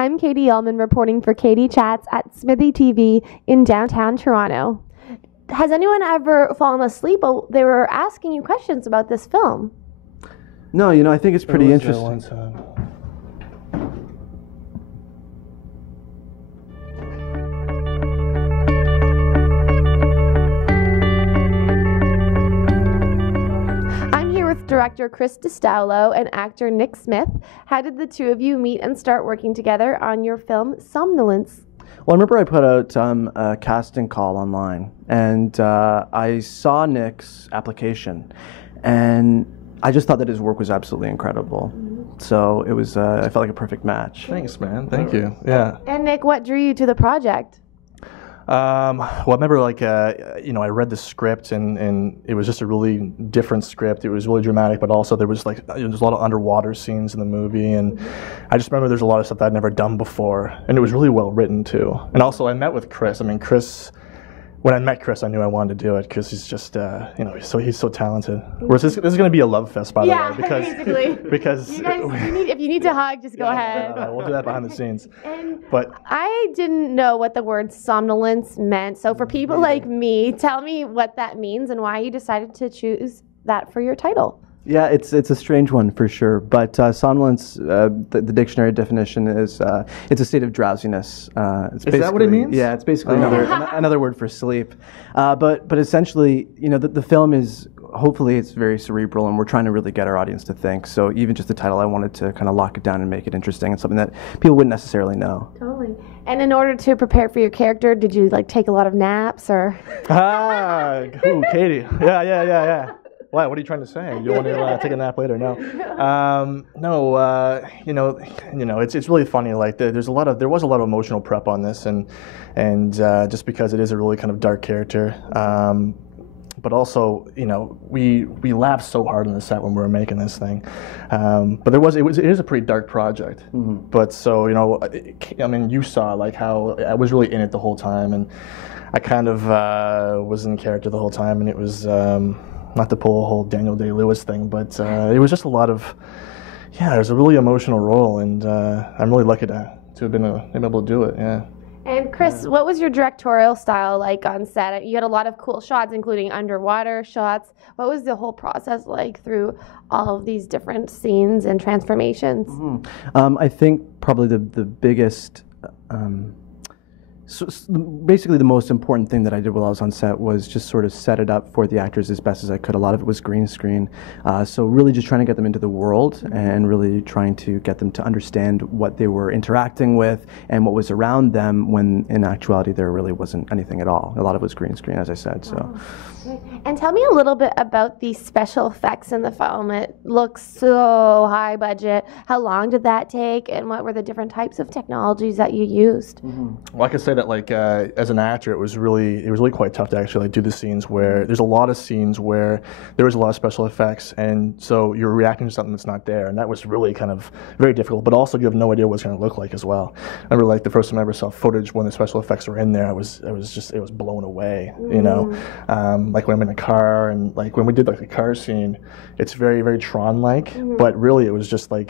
I'm Katie Ullman reporting for Katie Chats at Smitheetv in downtown Toronto. Has anyone ever fallen asleep while they were asking you questions about this film? No, I think it's pretty interesting. Director Chris Staulo and actor Nick Smyth. How did the two of you meet and start working together on your film Somnolence? Well, I remember I put out a casting call online, and I saw Nick's application, and I just thought that his work was absolutely incredible. So it was, I felt like a perfect match. Thanks, man. Thank you. Yeah. And Nick, what drew you to the project? Well, I remember, I read the script, and it was just a really different script. It was really dramatic, but also there was there's a lot of underwater scenes in the movie, and I just remember there's a lot of stuff that I'd never done before, and it was really well written too. And also, I met with Chris. When I met Chris, I knew I wanted to do it because he's just, he's so talented. Whereas this is going to be a love fest, by the way, because you guys, if you need to hug, just go ahead. We'll do that behind the scenes. But I didn't know what the word somnolence meant. So for people like me, tell me what that means and why you decided to choose that for your title. Yeah, it's a strange one for sure, but somnolence, the dictionary definition is it's a state of drowsiness. Is that what it means? Yeah, it's basically another word for sleep. But essentially, the film is, hopefully it's very cerebral, and we're trying to really get our audience to think. So even just the title, I wanted to kind of lock it down and make it interesting and something that people wouldn't necessarily know. Totally. And in order to prepare for your character, did you take a lot of naps or? Katie. Yeah. What are you trying to say? You want to take a nap later? No, it's really funny. There was a lot of emotional prep on this, and just because it is a really kind of dark character, but also we laughed so hard on the set when we were making this thing, but it is a pretty dark project. Mm-hmm. But so you saw how I was really in it the whole time, and I kind of was in character the whole time, and it was. Not to pull a whole Daniel Day-Lewis thing, but it was just a lot of, it was a really emotional role, and I'm really lucky to have been able to do it, yeah. And Chris, what was your directorial style like on set? You had a lot of cool shots, including underwater shots. What was the whole process like through all of these different scenes and transformations? Mm-hmm. I think probably the biggest... So basically, the most important thing that I did while I was on set was just sort of set it up for the actors as best as I could. A lot of it was green screen. So really just trying to get them into the world and really trying to get them to understand what they were interacting with and what was around them, when in actuality there really wasn't anything at all. A lot of it was green screen, as I said. So. And tell me a little bit about the special effects in the film. It looks so high budget. How long did that take, and what were the different types of technologies that you used? Mm-hmm. Well, I could say that as an actor, it was really quite tough to actually do the scenes where there's a lot of scenes where there was a lot of special effects, and so you're reacting to something that's not there, and that was really kind of very difficult. But also, you have no idea what it's going to look like as well. I remember the first time I ever saw footage when the special effects were in there, it was blown away. When I'm in a car, and when we did the car scene, it's very, very Tron-like, but really it was just there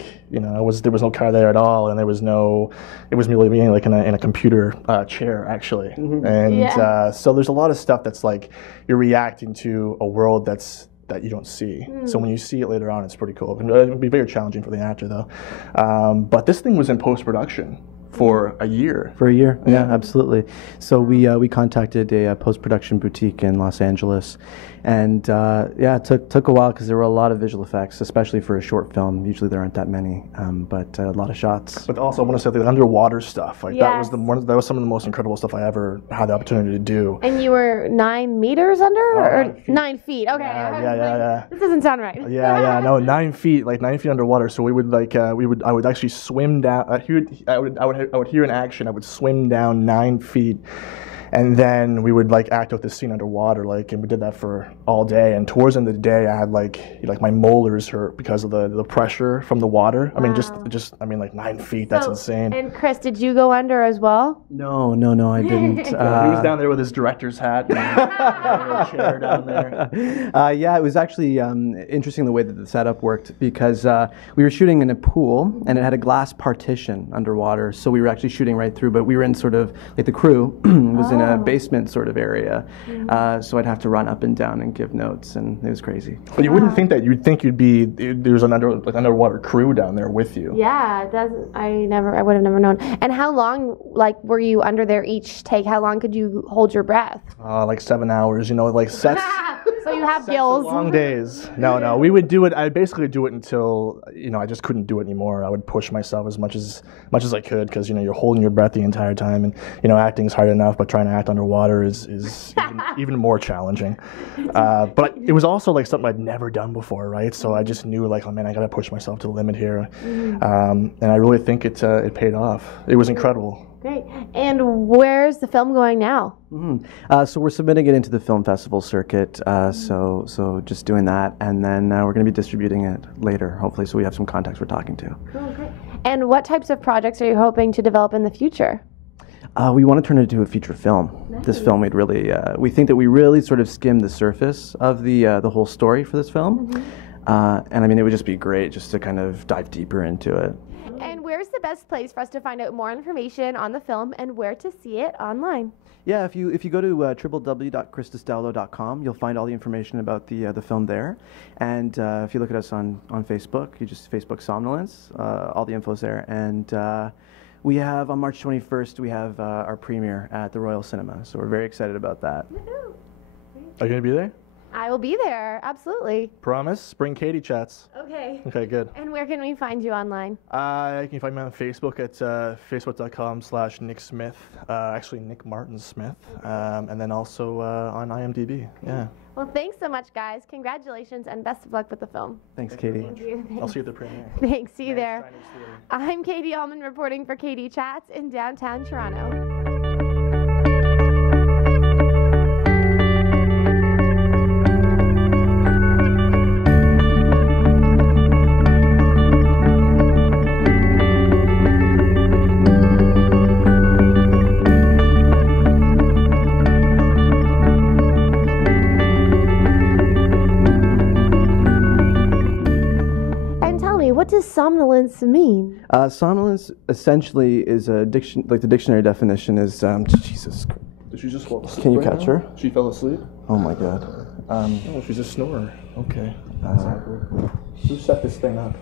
was no car there at all, and it was merely being in a computer chair actually, and so there's a lot of stuff that's you're reacting to a world that you don't see. So when you see it later on, it's pretty cool. It would be very challenging for the actor though. But this thing was in post-production for a year. Yeah, absolutely. So we contacted a post-production boutique in Los Angeles, and it took a while because there were a lot of visual effects, especially for a short film. Usually there aren't that many, but a lot of shots. But also, I want to say the underwater stuff. That was some of the most incredible stuff I ever had the opportunity to do. And you were 9 meters under, or 9 feet? Okay. Yeah. This doesn't sound right. No, 9 feet, 9 feet underwater. So we would I would actually swim down. I would hear an action. I would swim down 9 feet, and then we would like act out this scene underwater, like, and we did that for all day. And towards the end of the day, I had like my molars hurt because of the pressure from the water. I mean, just I mean, like 9 feet. That's insane. And Chris, did you go under as well? No, I didn't. He was down there with his director's hat and a chair down there. Yeah, it was actually interesting the way that the setup worked, because we were shooting in a pool and it had a glass partition underwater, so we were actually shooting right through, but we were in sort of, like the crew was in a basement sort of area, so I'd have to run up and down and give notes, and it was crazy. But you wouldn't think that. You'd think there's an underwater crew down there with you. Yeah, it doesn't. I would have never known. And how long, like, were you under there each take? How long could you hold your breath? Like 7 hours, you know, like sets. So you have sets gills. Long days. No, we would do it. I basically do it until, you know, I just couldn't do it anymore. I would push myself as much as I could, because, you know, you're holding your breath the entire time, and, you know, acting is hard enough, but trying to act underwater is even more challenging. But it was also like something I'd never done before, right? So I just knew, like, oh man, I got to push myself to the limit here, and I really think it paid off. It was incredible. Great. And where's the film going now? So we're submitting it into the film festival circuit. So just doing that, and then we're going to be distributing it later, hopefully. So we have some contacts we're talking to. Cool, great. And what types of projects are you hoping to develop in the future? We want to turn it into a feature film. Nice. This film, we think that we really sort of skimmed the surface of the whole story for this film, and I mean, it would just be great just to kind of dive deeper into it. And where's the best place for us to find out more information on the film and where to see it online? Yeah, if you go to www.christostaulo.com, you'll find all the information about the film there. And if you look at us on Facebook, you just Facebook Somnolence, all the info's there. And we have, on March 21st, we have our premiere at the Royal Cinema. So we're very excited about that. Woohoo. Are you going to be there? I will be there, absolutely. Promise? Bring Katie chats. Okay. Okay, good. And where can we find you online? You can find me on Facebook at facebook.com/Nick Smyth, actually Nick Martin Smith, and then also on IMDb. Yeah. Well, thanks so much, guys. Congratulations and best of luck with the film. Thanks, Katie. Thank you. I'll see you at the premiere. Thanks. See you there. I'm Katie Allman reporting for Katie Chats in downtown Toronto. What does somnolence mean? Somnolence essentially is a the dictionary definition is Jesus. Did she just fall asleep? Can you catch her? She fell asleep. Oh my God. Oh, she's a snorer. Okay. Who set this thing up?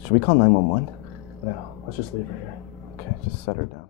Should we call 911? No, let's just leave her here. Okay, just set her down.